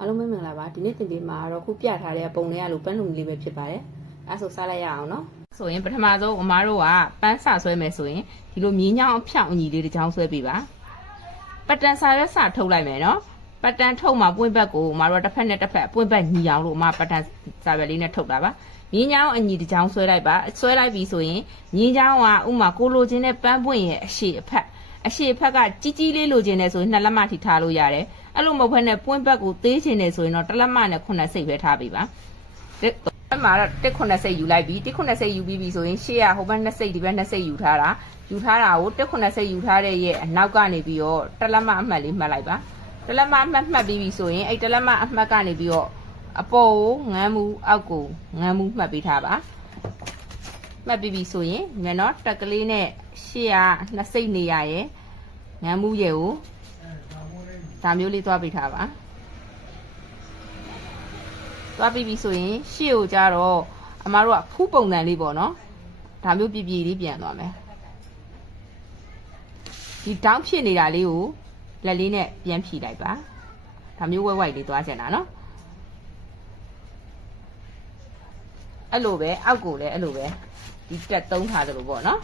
အားလုံးမင်္ဂလာပါဒီနေ့သင်ပေးမှာတော့ခုပြထားတဲ့ပုံလေးရလို့ပန်းလုံလေးပဲဖြစ်ပါတယ်အဲဆိုစားလိုက်ရအောင်နော်ဆိုရင်ပထမဆုံးအမားတို့ကပန်းစဆွဲမယ်ဆိုရင်ဒီလိုမြင်းချောင်းအဖြောင်အညီလေးတစ်ချောင်းဆွဲပေးပါပတ်တန်စာရွက်စထုတ်လိုက်မယ်နော်ပတ်တန်ထုတ်မှာပွင့်ဘက်ကိုအမားတို့တစ်ဖက်နဲ့တစ်ဖက်ပွင့်ဘက်ညီအောင်လို့အမားပတ်တန်စာရွက်လေးနဲ့ထုတ်တာပါမြင်းချောင်းအညီတစ်ချောင်းဆွဲလိုက်ပါဆွဲလိုက်ပြီဆိုရင်မြင်းချောင်းကဥမာကိုလိုချင်တဲ့ပန်းပွင့်ရဲ့အရှိအဖက်ကကြီးကြီးလေးလိုချင်တယ်ဆိုရင်2လက်မထိထားလို့ရတယ်အဲ့လိုမဟုတ်ဘဲနဲ့ပွင့်ဘက်ကိုသေးချင်တယ်ဆိုရင်တော့1လက်မနဲ့9စိတ်ပဲထားပေးပါအဲ့မှာတော့1 9စိတ်ယူလိုက်ပြီ1 9စိတ်ယူပြီးပြီဆိုရင်ရှေ့ကဟိုဘက်2စိတ်ဒီဘက်2စိတ်ယူထားတာကို1 9စိတ်ယူထားတဲ့ရဲ့အနောက်ကနေပြီးတော့1လက်မအမှတ်လေးမှတ်လိုက်ပါ1လက်မအမှတ်မှတ်ပြီးပြီဆိုရင်အဲ့1လက်မအမှတ်ကနေပြီးတော့အပေါ်ကိုငန်းမှုအောက်ကိုငန်းမှုမှတ်ပေးထားပါမှတ်ပြီးပြီဆိုရင်ညနော်တက်ကလေးနဲ့ရှေ့က2စိတ်နေရရဲ့ငန်းမှုရဲ့ကိုဒါမျိုးလေးသွားပေးထားပါသွားပြီးပြီဆိုရင်ရှေ့ကိုကြတော့အမားတို့ကဖူးပုံစံလေးပေါ့နော်ဒါမျိုးပြပြလေးပြန်သွားမယ်ဒီတောင်းဖြစ်နေတာလေးကိုလက်လေးနဲ့ပြန်ဖြီလိုက်ပါဒါမျိုးဝဲဝိုက်လေးသွားချင်တာနော်အဲ့လိုပဲအောက်ကိုလည်းအဲ့လိုပဲဒီတက်သုံးထားသလိုပေါ့နော်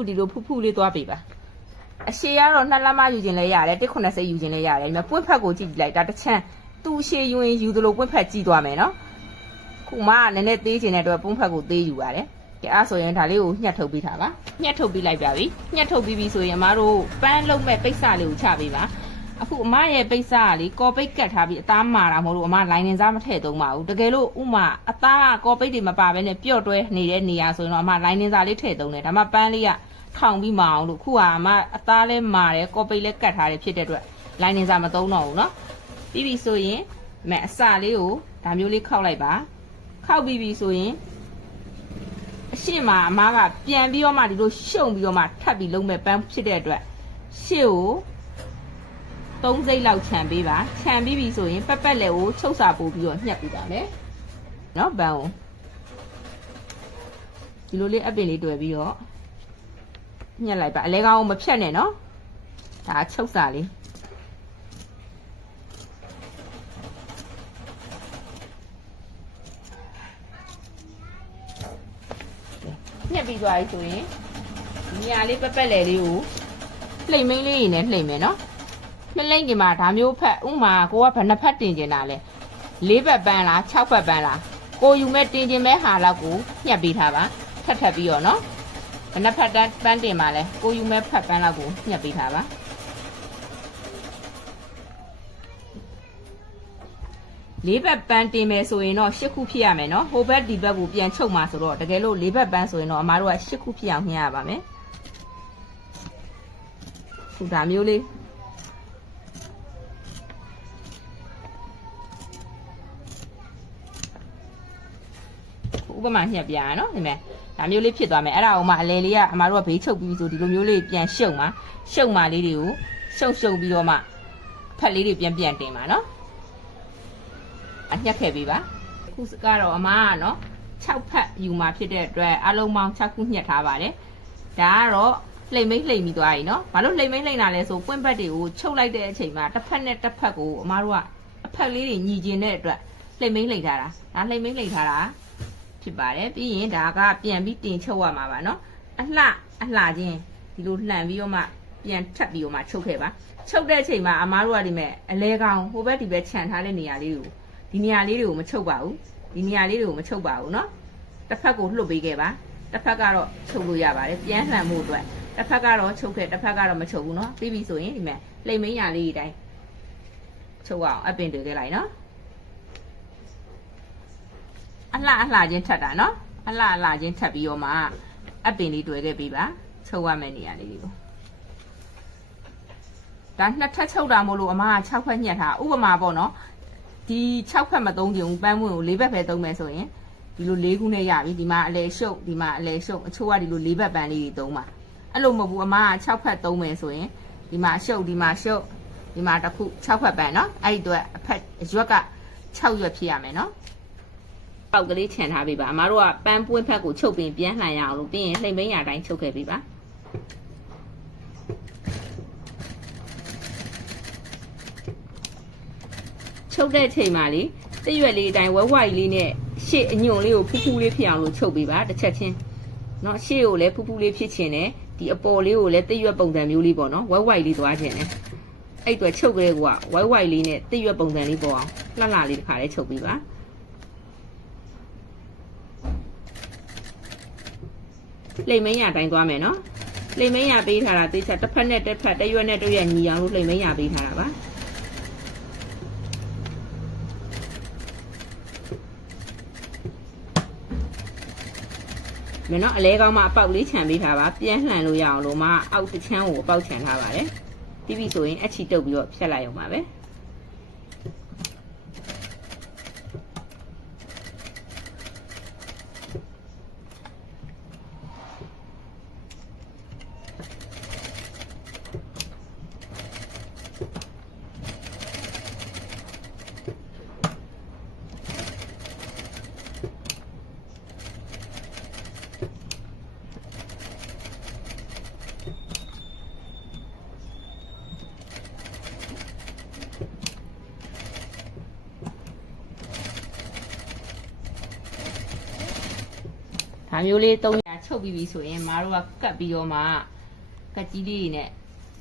ခုဒီလိုဖူးဖူးလေးသွားပေးပါအရှည်ကတော့2လက်မယူခြင်းလည်းရတယ်1 9စိတ်ယူခြင်းလည်းရတယ်ဒါပေမဲ့ပွင့်ဖက်ကိုကြည့်လိုက်တာတစ်ချမ်းသူ့အရှည်ယူရင်ယူသလိုပွင့်ဖက်ကြည့်သွားမယ်နော်ခုမှနည်းနည်းသေးခြင်းတဲ့အတွက်ပွင့်ဖက်ကိုသေးယူရတယ်ကဲအဲ့ဆိုရင်ဒါလေးကိုညှက်ထုတ်ပေးထားပါညှက်ထုတ်ပေးလိုက်ပါပြီညှက်ထုတ်ပြီးပြီဆိုရင်အမတို့ပန်းလုံးမဲ့ပိတ်စလေးကိုချပေးပါအခုအမရဲ့ပိတ်စကလေကော်ပိတ်ကတ်ထားပြီးအသားမာတာမဟုတ်လို့အမလိုင်းနေစားမထည့်သုံးပါဘူးတကယ်လို့ဥမာအသားကကော်ပိတ်တွေမပါဘဲနဲ့ပြော့တွဲနေတဲ့နေရာဆိုရင်တော့အမလိုင်းနေစားလေးထည့်သုံးတယ်ဒါမှပန်းလေးကထောင်ပြီးမအောင်လို့ခုကအမအသားလဲမာတယ်ကော်ပိတ်လဲကတ်ထားတယ်ဖြစ်တဲ့အတွက်လိုင်းနေစားမသုံးတော့ဘူးเนาะပြီးပြီဆိုရင်အစလေးကိုဒါမျိုးလေးခောက်လိုက်ပါခောက်ပြီးပြီဆိုရင်အရှိမအမားကပြန်ပြီးတော့မှဒီလိုရှုံပြီးတော့မှထပ်ပြီးလုံးမဲ့ပန်းဖြစ်တဲ့အတွက်ရှေ့ကို3စိတ်လောက်ခြံပေးပါခြံပြီးပြီဆိုရင်ပက်ပက်လက်ကိုချုပ်စာပို့ပြီးတော့ညှက်ပြီးပါမယ်เนาะပန်းကိုဒီလိုလေးအပင်လေးတွေ့ပြီးတော့ညှက်လိုက်ပါအလဲကောင်းမဖြတ်နဲ့เนาะဒါချုပ်စာလေးညှက်ပြီးသွားပြီဆိုရင်ဒီညာလေးပက်ပက်လေလေးကိုလှိမ့်မင်းလေးရင်းနဲ့လှိမ့်မယ်နော်လှိမ့်ကြမှာဒါမျိုးဖက်ဥမာကိုကဘယ်နှဖက်တင်ကျင်တာလဲ4ဖက်ပန်းလား6ဖက်ပန်းလားကိုယူမဲ့တင်ကျင်မဲ့ဟာလောက်ကိုညှက်ပေးထားပါထပ်ပြီးတော့နော်ဘယ်နှဖက်ပန်းတင်မှာလဲကိုယူမဲ့ဖက်ပန်းလောက်ကိုညှက်ပေးထားပါ4ဘက်ပန်းတင်မယ်ဆိုရင်တော့10ခုဖြစ်ရမယ်နော်ဟိုဘက်ဒီဘက်ကိုပြန်ချုပ်မှာဆိုတော့တကယ်လို့4ဘက်ပန်းဆိုရင်တော့အမားတို့က10ခုဖြစ်အောင်ညှက်ရပါမယ်ခုဒါမျိုးလေးဥပမာညှက်ပြရနော်ဒီမဲ့ဒါမျိုးလေးဖြစ်သွားမယ်အဲ့ဒါအောင်မှအလဲလေးကအမားတို့ကဘေးချုပ်ပြီးဆိုဒီလိုမျိုးလေးပြန်ရှုံမှာလေးတွေကိုရှုံပြီးတော့မှဖက်လေးတွေပြန်တင်ပါနော်ညှက်ခဲ့ပေးပါခုကတော့အမကနော်6ဖက်ယူมาဖြစ်တဲ့အတွက်အလုံးပေါင်း6ခုညှက်ထားပါတယ်ဒါကတော့လှိမ့်မိတ်ပြီးသွားပြီနော်ဘာလို့လှိမ့်မိတ်တာလဲဆိုပွင့်ဘက်တွေကိုချုပ်လိုက်တဲ့အချိန်မှာတစ်ဖက်နဲ့တစ်ဖက်ကိုအမတို့ကအဖက်လေးတွေညီကျင်တဲ့အတွက်လှိမ့်မိတ်ထားတာဒါလှိမ့်မိတ်ထားတာဖြစ်ပါတယ်ပြီးရင်ဒါကပြန်ပြီးတင်ချုပ်ရမှာပါနော်အလှချင်းဒီလိုလှန်ပြီးတော့မှပြန်ထပ်ပြီးတော့မှချုပ်ခဲ့ပါချုပ်တဲ့အချိန်မှာအမတို့ကဒီမဲ့အလဲကောင်ဟိုဘက်ဒီဘက်ခြံထားတဲ့နေရာလေးကိုဒီနေရာလေးတွေကိုမချုပ်ပါဘူးဒီနေရာလေးတွေကိုမချုပ်ပါဘူးเนาะတစ်ဖက်ကိုလှုပ်ပေးခဲ့ပါတစ်ဖက်ကတော့ချုပ်လို့ရပါတယ်ပြန်လှန်မှုအတွက်တစ်ဖက်ကတော့ချုပ်ခဲ့တစ်ဖက်ကတော့မချုပ်ဘူးเนาะပြီးပြီဆိုရင်ဒီမဲ့လိမ့်မင်းညာလေးတွေတိုင်းချုပ်အောင်အပင်တွေခဲ့လိုက်เนาะအလှချင်းထပ်တာเนาะအလှချင်းထပ်ပြီးတော့မှအပင်လေးတွေ့ခဲ့ပြီးပါချုပ်ရမယ့်နေရာလေးတွေကိုဒါနှစ်ထပ်ချုပ်တာမို့လို့အမက6ဖက်ညှက်ထားဥပမာပေါ့เนาะဒီ6ဖက်မသုံးကြဘူးပန်းပွင့်ကို4ဘက်ပဲသုံးမယ်ဆိုရင်ဒီလို4ခုနဲ့ရပြီဒီမှာအလဲရှုပ်ဒီမှာအလဲရှုပ်အချို့ကဒီလို4ဘက်ပန်းလေးတွေသုံးပါအဲ့လိုမဟုတ်ဘူးအမက6ဖက်သုံးမယ်ဆိုရင်ဒီမှာရှုပ်ဒီမှာရှုပ်ဒီမှာတစ်ခု6ဖက်ပန်းเนาะအဲ့ဒီအတွက်အဖက်ရွက်က6ရွက်ဖြစ်ရမယ်เนาะ ပေါက်ကလေးခြံထားပေးပါအမားတို့ကပန်းပွင့်ဖက်ကိုချုပ်ပြီးပြန်လှန်ရအောင်လို့ပြီးရင်လှိမ့်မင်းရတိုင်းချုပ်ခဲ့ပေးပါချုပ်တဲ့ချိန်မှာလေတရွက်လေးအတိုင်းဝဲဝိုက်လေးနဲ့ရှေ့အညွန့်လေးကိုဖူးဖူးလေးဖြစ်အောင်လို့ချုပ်ပေးပါတစ်ချက်ချင်းเนาะရှေ့ကိုလည်းဖူးဖူးလေးဖြစ်ခြင်းနဲ့ဒီအပေါ်လေးကိုလည်းတရွက်ပုံစံမျိုးလေးပေါ့နော်ဝဲဝိုက်လေးသွားခြင်းနဲ့အဲ့အတွက်ချုပ်ကြဲကဝဲဝိုက်လေးနဲ့တရွက်ပုံစံလေးပေါ်အောင်လှလှလေးတစ်ခါလေးချုပ်ပေးပါလိမ့်မင်းရတိုင်းသွားမယ်နော်လိမ့်မင်းရပေးထားတာသေချာတစ်ဖက်နဲ့တစ်ဖက်တရွက်နဲ့တရွက်ညီအောင်လို့လိမ့်မင်းရပေးထားတာပါမင်းတို့အလဲကောင်းမှအပေါက်လေးခြံပေးထားပါပြန်လှန်လို့ရအောင်လို့မှအောက်တစ်ချမ်းကိုအပေါက်ခြံထားပါတယ်ပြီးပြီဆိုရင်အချီတုပ်ပြီးတော့ဖြတ်လိုက်အောင်ပါပဲဒါမျိုးလေး300ချုပ်ပြီးပြီဆိုရင်မတို့ကကတ်ပြီးတော့မှကတ်ကြီးလေးနဲ့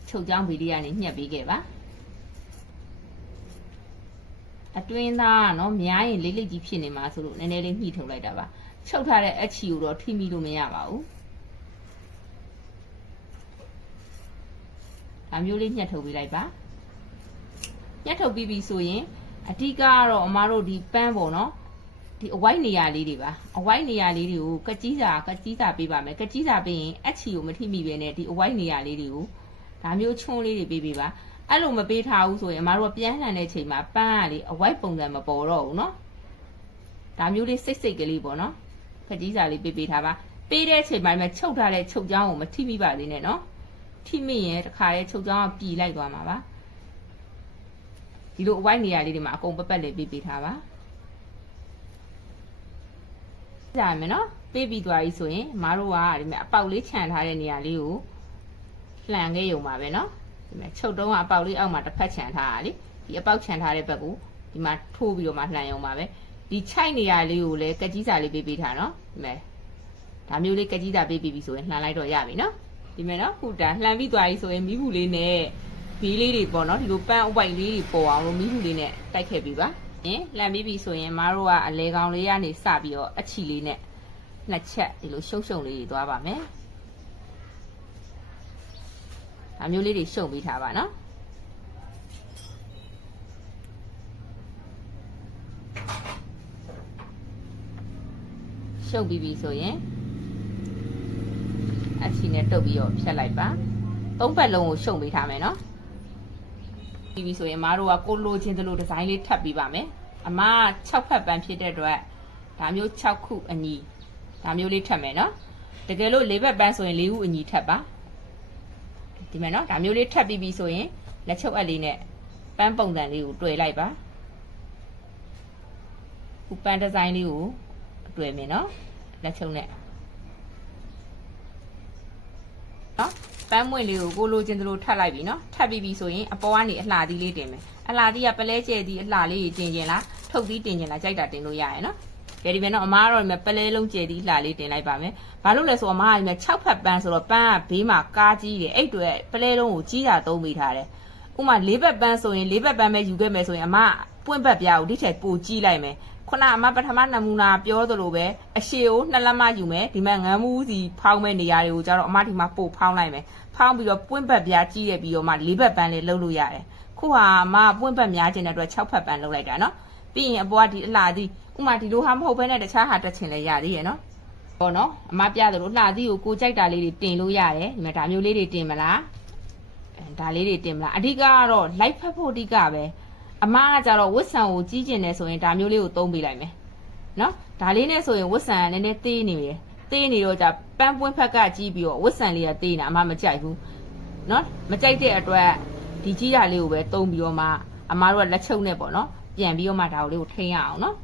ချုပ်ချောင်းဗီဒီယိုကနေညှက်ပေးခဲ့ပါအတွင်းသားကနော်များရင်လိမ့်လိမ့်ကြီးဖြစ်နေမှာဆိုလို့နည်းနည်းလေးညှိထုတ်လိုက်တာပါချုပ်ထားတဲ့အချီကိုတော့ထိမိလို့မရပါဘူးဒါမျိုးလေးညှက်ထုတ်ပေးလိုက်ပါညှက်ထုတ်ပြီးပြီဆိုရင်အဓိကကတော့အမတို့ဒီပန်းပေါ့နော်ဒီအဝိုက်နေရာလေးတွေပါအဝိုက်နေရာလေးတွေကိုကကြီးစာပေးပါမယ်ကကြီးစာပေးရင်အချီကိုမထိမိပဲနဲ့ဒီအဝိုက်နေရာလေးတွေကိုဒါမျိုးချွန်းလေးတွေပေးပါအဲ့လိုမပေးထားဘူးဆိုရင်အမတို့ကပြန်လှန်တဲ့ချိန်မှာပန်းကလေအဝိုက်ပုံစံမပေါ်တော့ဘူးเนาะဒါမျိုးလေးစိတ်ကလေးပေါ့เนาะကကြီးစာလေးပေးထားပါပေးတဲ့ချိန်မှာချုပ်ထားတဲ့ချုပ်ချောင်းကိုမထိမိပါသေးနဲ့เนาะထိမိရင်တခါလေချုပ်ချောင်းကပြည်လိုက်သွားမှာပါဒီလိုအဝိုက်နေရာလေးတွေမှာအကုန်ပတ်လေးပေးထားပါကြရမယ်နော်ပေးပြီးသွားပြီဆိုရင်မတို့ကဒီမဲ့အပေါက်လေးခြံထားတဲ့နေရာလေးကိုလှန်ခဲ့ရုံပါပဲနော်ဒီမဲ့ချုပ်တုံးကအပေါက်လေးအောက်မှာတစ်ဖက်ခြံထားတာလေဒီအပေါက်ခြံထားတဲ့ဘက်ကိုဒီမှာထိုးပြီးတော့မှလှန်ရုံပါပဲဒီခြိုက်နေရာလေးကိုလည်းကကြီးစာလေးပေးထားနော်ဒီမဲ့ဒါမျိုးလေးကကြီးစာပေးပြီးဆိုရင်လှန်လိုက်တော့ရပြီနော်ဒီမဲ့နော်ခုတာလှန်ပြီးသွားပြီဆိုရင်မီးဘူးလေးနဲ့ဘီးလေးတွေပေါ့နော်ဒီလိုပန်းအဝိုက်လေးတွေပေါ်အောင်လို့မီးဘူးလေးနဲ့တိုက်ခဲ့ပြီးပါလှန်ပြီးပြီဆိုရင်မတို့ကအလဲကောင်လေးကနေစပြီးတော့အချီလေးနဲ့နှစ်ချက်ဒီလိုရှုပ်လေးတွေသွားပါမယ်ဒါမျိုးလေးတွေရှုပ်ပေးထားပါနော်ရှုပ်ပြီးပြီဆိုရင်အချီနဲ့တုပ်ပြီးတော့ဖြတ်လိုက်ပါ3ပတ်လုံးကိုရှုပ်ပေးထားမယ်နော်ပြီးပြီဆိုရင်မတို့ကကိုလိုချင်သလိုဒီဇိုင်းလေးထပ်ပြီးပါမယ်အမ6ဖက်ပန်းဖြစ်တဲ့အတွက်ဒါမျိုး6ခုအညီဒါမျိုးလေးထပ်မယ်နော်တကယ်လို့4ဘက်ပန်းဆိုရင်4ခုအညီထပ်ပါဒီမဲ့နော်ဒါမျိုးလေးထပ်ပြီးပြီဆိုရင်လက်ချုပ်အပ်လေးနဲ့ပန်းပုံစံလေးကိုတွေ့လိုက်ပါခုပန်းဒီဇိုင်းလေးကိုတွေ့မယ်နော်လက်ချုပ်နဲ့နော်ပန်းမွင့်လေးကိုကိုလိုချင်သလိုထပ်လိုက်ပြီနော်ထပ်ပြီးပြီဆိုရင်အပေါ်ကနေအလှသီးလေးတင်မယ်အလှသီးကပလဲကျဲသီးအလှလေးတင်ကျင်လားထုတ်သီးတင်ကျင်လားကြိုက်တာတင်လို့ရရယ်နော်ဒီပဲနော်အမားတော့ဒီမှာပလဲလုံးကျဲသီးလှလေးတင်လိုက်ပါမယ်ဘာလို့လဲဆိုတော့အမားကဒီမှာ6ဖက်ပန်းဆိုတော့ပန်းကဘေးမှာကားကြီးတယ်အဲ့တွေပလဲလုံးကိုကြီးတာသုံးပေးထားတယ်ဥမာ4ဘက်ပန်းဆိုရင်4ဘက်ပန်းပဲယူခဲ့မယ်ဆိုရင်အမားပွင့်ဘက်ပြားကိုဒီထက်ပိုကြီးလိုက်မယ်ခုနအမပထမနမူနာပြောသလိုပဲအရှေကို2လက်မယူမယ်ဒီမှာငန်းမှုစီဖောင်းမဲ့နေရာတွေကိုကျတော့အမဒီမှာပို့ဖောင်းလိုက်မယ်ဖောင်းပြီးတော့ပွင့်ဘက်ပြားကြီးရပြီးတော့မှ4ဘက်ပန်းလေးလှုပ်လို့ရတယ်ခုဟာအမပွင့်ဘက်များခြင်းတဲ့အတွက်6ဖက်ပန်းလှုပ်လိုက်တာနော်ပြီးရင်အပေါ်ကဒီအလှသီးဥမာဒီလိုဟာမဟုတ်ဘဲနဲ့တခြားဟာတက်ချင်လဲရသေးရဲ့နော်ဟောနော်အမပြသလိုလှသီးကိုကြိုက်တာလေးတွေတင်လို့ရတယ်ဒီမှာဒါမျိုးလေးတွေတင်မလားဒါလေးတွေတင်မလားအဓိကကတော့ light ဖက်ဖို့အဓိကပဲအမကကြတော့ဝတ်ဆံကိုကြီးကျင်တယ်ဆိုရင်ဒါမျိုးလေးကိုသုံးပေးလိုက်မယ်နော်ဒါလေးနဲ့ဆိုရင်ဝတ်ဆံကနည်းနည်းသေးနေတယ်သေးနေတော့じゃပန်းပွင့်ဖက်ကကြီးပြီးတော့ဝတ်ဆံလေးကသေးနေအမမကြိုက်ဘူးနော်မကြိုက်တဲ့အတွက်ဒီကြီးရလေးကိုပဲသုံးပြီးတော့မှအမတို့ကလက်ချုပ်နဲ့ပေါ့နော်ပြန်ပြီးတော့မှဒါလေးကိုထိန်းရအောင်နော်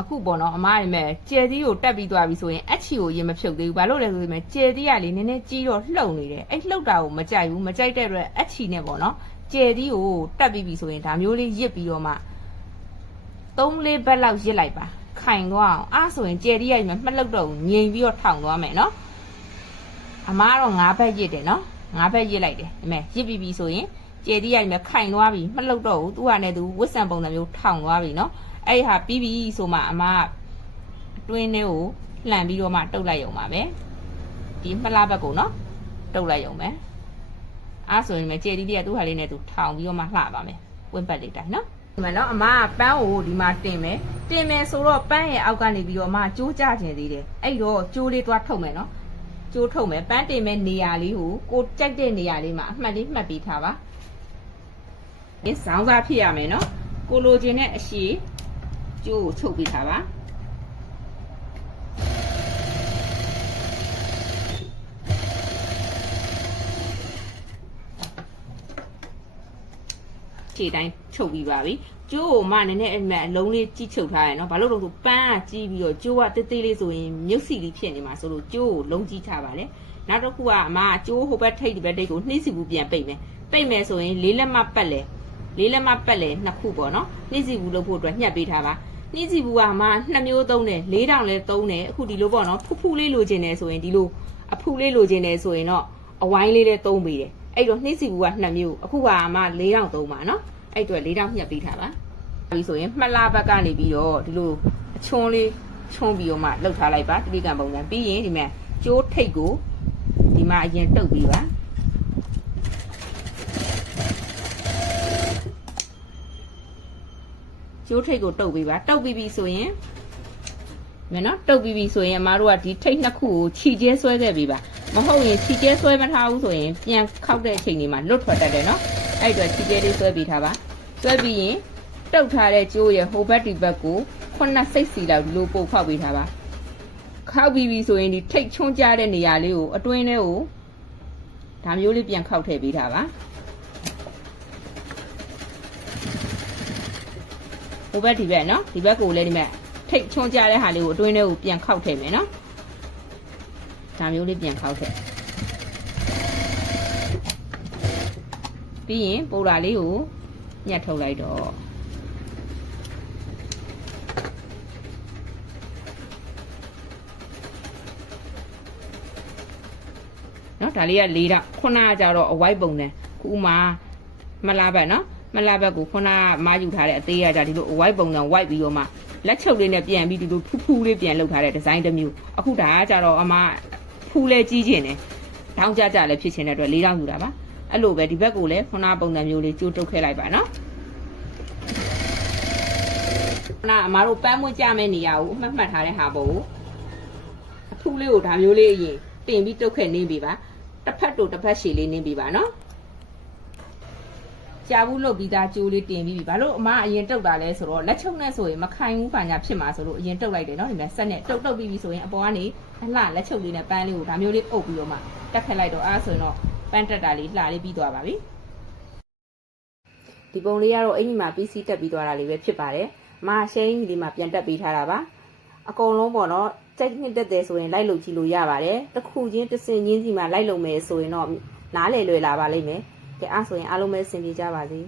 အခုပေါ့နော်အမားတွေမဲ့ကျယ်သီးကိုတက်ပြီးသွားပြီဆိုရင်အချီကိုရင်မဖြုတ်သေးဘူးဘာလို့လဲဆိုရင်ကျယ်သီးကလေနည်းနည်းကြီးတော့လှုပ်နေတယ်အဲ့လှုပ်တာကိုမကြိုက်ဘူးမကြိုက်တဲ့အတွက်အချီနဲ့ပေါ့နော်ကျယ်သီးကိုတက်ပြီးပြီဆိုရင်ဒါမျိုးလေးရစ်ပြီးတော့မှ3-4 ဘက်လောက်ရစ်လိုက်ပါခိုင်သွားအောင်အားဆိုရင်ကျယ်သီးကမှမှတ်လောက်တော့ငြိမ်ပြီးတော့ထောင်သွားမယ်နော်အမားတော့5 ဘက်ရစ်တယ်နော်5 ဘက်ရစ်လိုက်တယ်ဒီမဲ့ရစ်ပြီးပြီဆိုရင်ကျယ်သီးကမှခိုင်သွားပြီမှတ်လောက်တော့သူ့ဟာနဲ့သူဝစ်ဆန်ပုံစံမျိုးထောင်သွားပြီနော်အဲ့ဟာပြီးပြီဆိုမှအမတွင်းထဲကိုလှန်ပြီးတော့မှတုတ်လိုက်ရုံပါပဲဒီမလားဘက်ကိုနော်တုတ်လိုက်ရုံပဲအားဆိုရင်မကျေတီးတည်းကသူ့ဟာလေးနဲ့သူထောင်ပြီးတော့မှလှပါမယ်ဝင်းပတ်လေးတိုင်းနော်ဒီမှာနော်အမကပန်းကိုဒီမှာတင်မယ်ဆိုတော့ပန်းရဲ့အောက်ကနေပြီးတော့အမကျိုးကြခြင်းသေးတယ်အဲ့တော့ကျိုးလေးသွားထုတ်မယ်နော်ကျိုးထုတ်မယ်ပန်းတင်မဲ့နေရာလေးကိုကြိုက်တဲ့နေရာလေးမှာအမှတ်လေးမှတ်ပြီးထားပါဒီစောင်းစားဖြစ်ရမယ်နော်ကိုလိုချင်တဲ့အရှိကျိုးကိုချုပ်ပေးထားပါခြေတိုင်းချုပ်ပြီးပါပြီကျိုးကိုမှနည်းနည်းအလုံးလေးကြီးချုပ်ထားရနော်ဘာလို့လဲဆိုပန်းကကြီးပြီးတော့ကျိုးကတေးသေးလေးဆိုရင်မြုပ်စီလေးဖြစ်နေမှာဆိုလို့ကျိုးကိုလုံးကြီးချပါလေနောက်တစ်ခုကအမကျိုးဟိုဘက်ထိပ်ဒီဘက်ထိပ်ကိုနှိမ့်စီဘူးပြန်ပိတ်မယ်ဆိုရင်4 လက်မပတ်လေ2 ခုပေါ့နော်နှိမ့်စီဘူးလုပ်ဖို့အတွက်ညှက်ပေးထားပါနှိမ့်စီဘူးကမှ2 မျိုးသုံးတယ်4 တောင်လဲသုံးတယ်အခုဒီလိုပေါ့နော်ဖူးလေးလိုချင်တယ်ဆိုရင်ဒီလိုအဖူးလေးလိုချင်တယ်ဆိုရင်တော့အဝိုင်းလေးလဲသုံးပေးတယ်အဲ့တော့နှိမ့်စီဘူးက2 မျိုးအခုကမှ4 တောင်သုံးပါနော်အဲ့တော့4 တောင်ညှက်ပေးထားပါပြီးဆိုရင်မှလာဘက်ကနေပြီးတော့ဒီလိုအချွန်းလေးချွန်းပြီးတော့မှလှုပ်ထားလိုက်ပါတိပိကံပုံစံပြီးရင်ဒီမှာကျိုးထိတ်ကိုဒီမှာအရင်တုပ်ပြီးပါကျိုးထိတ်ကိုတုပ်ပြီးပါတုပ်ပြီးပြီဆိုရင်မယ်နော်တုပ်ပြီးပြီဆိုရင်အမားတို့ကဒီထိတ်2 ခုကိုခြိကျဲဆွဲခဲ့ပြီးပါမဟုတ်ရင်ခြိကျဲဆွဲမထားဘူးဆိုရင်ပြန်ခောက်တဲ့အချိန်လေးမှာလွတ်ထွက်တတ်တယ်နော်အဲ့အတွက်ခြိကျဲလေးဆွဲပြီးထားပါဆွဲပြီးရင်တုပ်ထားတဲ့ကျိုးရဲ့ဟိုဘက်ဒီဘက်ကို9 စိတ်စီလောက်ဒီလိုပို့ခောက်ပေးထားပါခောက်ပြီးပြီဆိုရင်ဒီထိတ်ချွန်းကြတဲ့နေရာလေးကိုအတွင်းထဲကိုဒါမျိုးလေးပြန်ခောက်ထည့်ပေးထားပါဟိုဘက်ဒီဘက်နော်ဒီဘက်ကိုလည်းဒီမဲ့ထိတ်ချွန်းကြတဲ့ဟာလေးကိုအတွင်းထဲကိုပြန်ခောက်ထည့်မယ်နော်ဒါမျိုးလေးပြန်ခောက်ထည့်ပြီးရင်ပိုးတာလေးကိုညှက်ထုတ်လိုက်တော့နော်ဒါလေးက4 တောင်ခုနကကြတော့အဝိုက်ပုံနဲ့ခုမှမလာဘက်နော်မလာဘက်ကိုခုနကမားယူထားတဲ့အသေးရကြဒီလိုအဝိုက်ပုံနဲ့ဝိုက်ပြီးတော့မှလက်ချုပ်လေးနဲ့ပြန်ပြီးဒီလိုဖူးလေးပြန်လုပ်ထားတဲ့ဒီဇိုင်းတစ်မျိုးအခုဒါကကြတော့အမဖူးလေးကြီးကျင်တယ်တောင်းကြလည်းဖြစ်ချင်တဲ့အတွက်4 တောင်ယူတာပါအဲ့လိုပဲဒီဘက်ကိုလည်းခုနပုံစံမျိုးလေးကျိုးတုတ်ခဲ့လိုက်ပါနော်ခုနအမတို့ပန်းမွင့်ကြမဲ့နေရာကိုအမှတ်ထားတဲ့ဟာပေါ့အဖူးလေးကိုဒါမျိုးလေးအရင်တင်ပြီးတုတ်ခဲ့နေပြီပါတစ်ဖက်တို့တစ်ဖက်ရှည်လေးနင်းပြီးပါနော်ကြာဘူးလုပ်ပြီးသားကျိုးလေးတင်ပြီးပြီဘာလို့အမအရင်တုတ်တာလဲဆိုတော့လက်ချုပ်နဲ့ဆိုရင်မခိုင်ဘူးပါညာဖြစ်မှာဆိုလို့အရင်တုတ်လိုက်တယ်နော်ဒီမှာဆက်နဲ့တုတ်ပြီးပြီဆိုရင်အပေါ်ကနေအလှလက်ချုပ်လေးနဲ့ပန်းလေးကိုဒါမျိုးလေးအုပ်ပြီးတော့မှတက်ခက်လိုက်တော့အားဆိုရင်တော့ပန်းတက်တာလေးလှလေးပြီးသွားပါပြီဒီပုံလေးကတော့အင်ကြီးမှာ PC တက်ပြီးသွားတာလေးပဲဖြစ်ပါတယ်အမရှယ်အင်ကြီးလေးမှာပြန်တက်ပြီးထားတာပါအကုန်လုံးပေါ့နော်ကြိုက်နှစ်တက်တယ်ဆိုရင်လိုက်လုပ်ကြည့်လို့ရပါတယ်တစ်ခုချင်းတစ်စင်ချင်းစီမှာလိုက်လုပ်မယ်ဆိုရင်တော့နားလည်လွယ်လာပါလိမ့်မယ်ကဲအားဆိုရင်အားလုံးပဲအဆင်ပြေကြပါစေ